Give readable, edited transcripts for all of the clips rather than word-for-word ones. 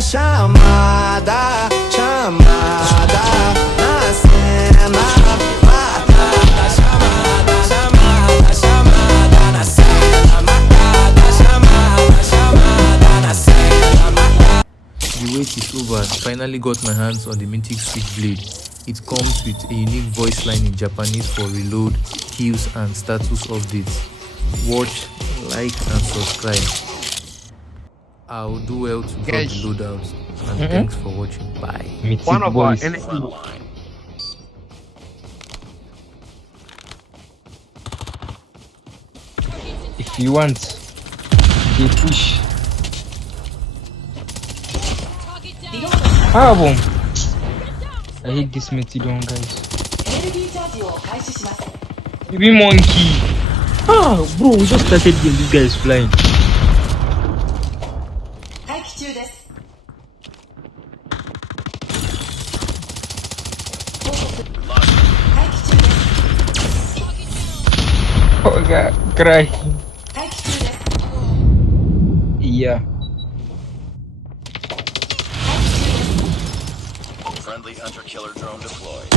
chamada, chamada na cena. Matada, chamada, chamada, chamada na cena. Matada, chamada, chamada na cena. Matada. The wait is over. I finally got my hands on the Mythic Switchblade. It comes with a unique voice line in Japanese for reload, kills and status updates. Watch, like and subscribe. I'll do well to drop the loadout, and thanks for watching. Bye. Mythic One of our boys. enemies. If you want, they push. Ah, boom. I hate this Metidon, guys. Baby monkey. Ah, bro, we just started game. This guy is flying. Oh god, cry. Yeah. Friendly hunter-killer drone deployed.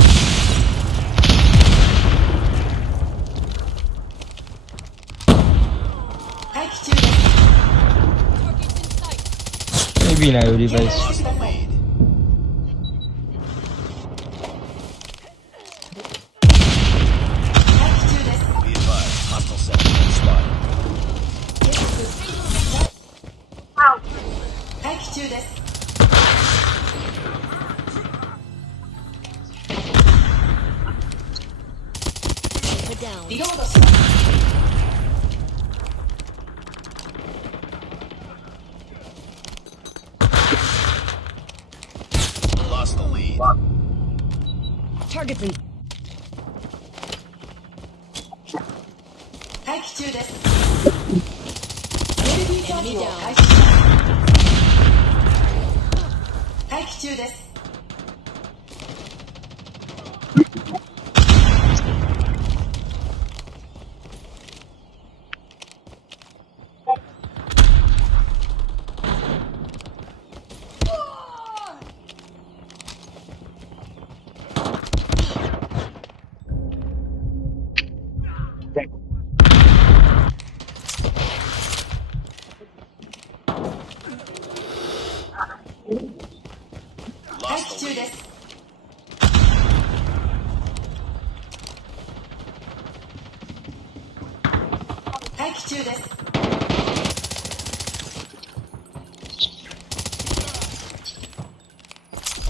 Maybe now your device. Lost the lead. Be advised, hostile sentry spotted. Lost the lead. Targets in. Enemy down.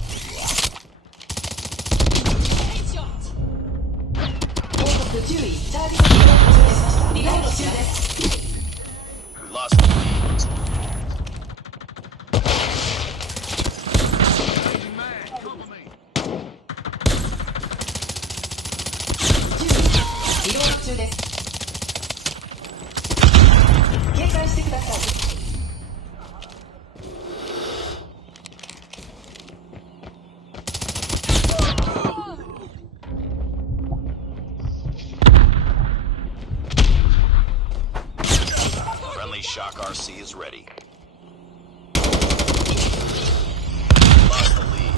Lost the lead. Lost the lead. Friendly Shock RC is ready. Lost the lead.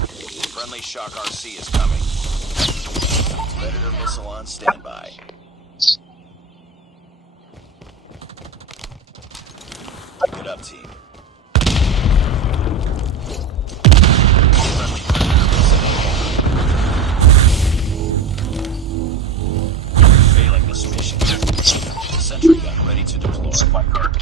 Friendly Shock RC is coming. Predator missile on standby. Good up, team. Friendly Predator missile incoming. Failing this mission. Sentry gun ready to deploy. My card.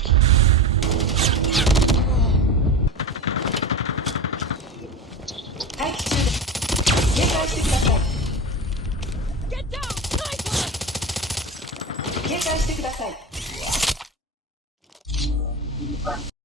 Get down! Sniper!